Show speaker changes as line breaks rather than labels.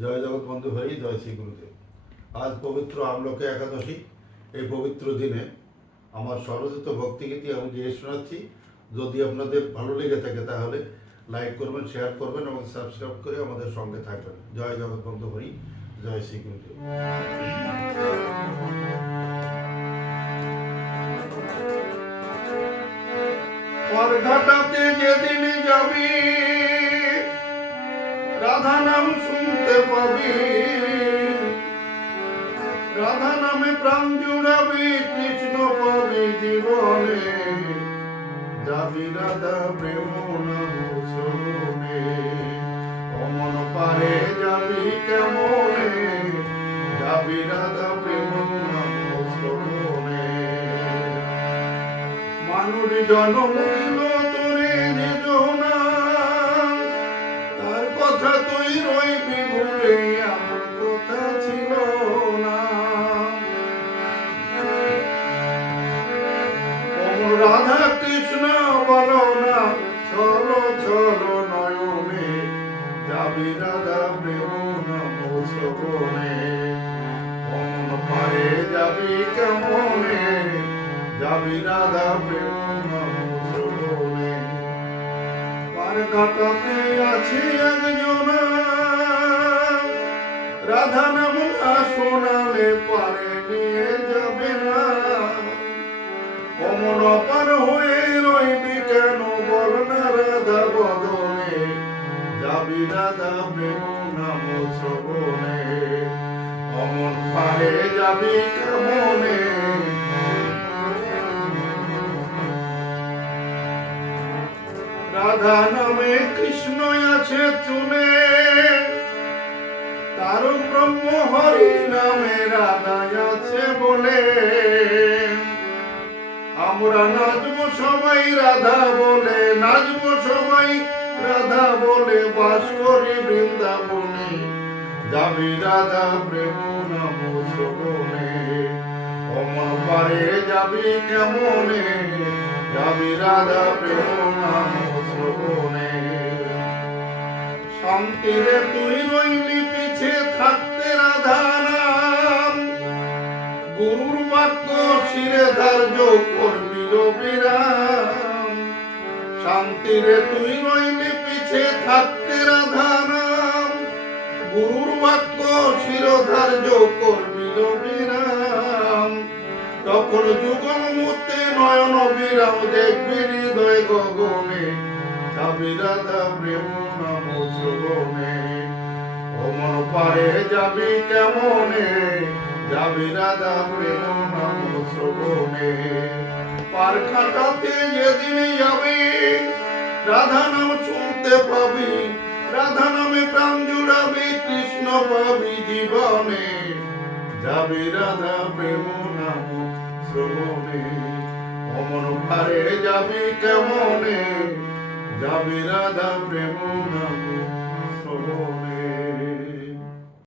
জয় জগৎ বন্ধু হরি জয় শ্রী গুরুদেব। আজ পবিত্র আমলকে একাদশী। এই পবিত্র দিনে আমার সরজিত ভক্তিগীতি আমি গিয়ে শোনাচ্ছি। যদি আপনাদের ভালো লেগে থাকে তাহলে লাইক করবেন, শেয়ার করবেন এবং সাবস্ক্রাইব করে আমাদের সঙ্গে থাকবেন। জয় জগৎ বন্ধু হরি, জয় শ্রী গুরুদেব। পরঘাটাতে যেদিন যাবি, রাধা নাম পাবি রাধা নামে প্রাণ জুড়াবি, কৃষ্ণ পাবি জীবনে। যাবি রাধা প্রেম নাম শুনে। অমন পারে যাবি কেমনে? যাবি রাধা প্রেম নাম শুনে। মানুষ জন্ম দিল তোরে যে তার কথা তুই রইবি রাধা প্রেম নাম পারে যাবে না অমন পার হয়ে শ্রবণে অমন পারে রাধা নামে কৃষ্ণ আছে চুনে তার ব্রহ্ম হরি নামে রাধা আছে বলে। আমরা নাচবো সবাই রাধা বলে, নাচবো সবাই রাধা বলে, বাস করি বৃন্দাবনে। যাবি রাধা প্রেম নাম শ্রবণে যাবি কেমনে যাবি রাধা প্রেম নাম শান্তিরে তুই রইলি পিছে থাকতে রাধা নাম গুরুর বাক্য শিরে ধার্য করবি বিরাম শান্তিরে তুই রইলি পিছে থাকতে রাধা। গুরুর বাক্য শিরোধার্য করবি বিরাম তখন যুগল মুতে নয়ন বিরাম দেখবি হৃদয় গগনে যাবি রাধা প্রেম নাম শ্রবণে অমন পারে যাবি কেমনে যাবি রাধা প্রেম নাম শ্রবণে পার যেদিন যাবি, রাধা নাম শুনতে পাবি। প্রাণ জুড়াবি কৃষ্ণ পাবি জীবনে। যাবি রাধা প্রেম নাম শ্রবণে। অমন ভারে যাবি কেমনে? যাবি রাধা প্রেম নাম শ্রবণে।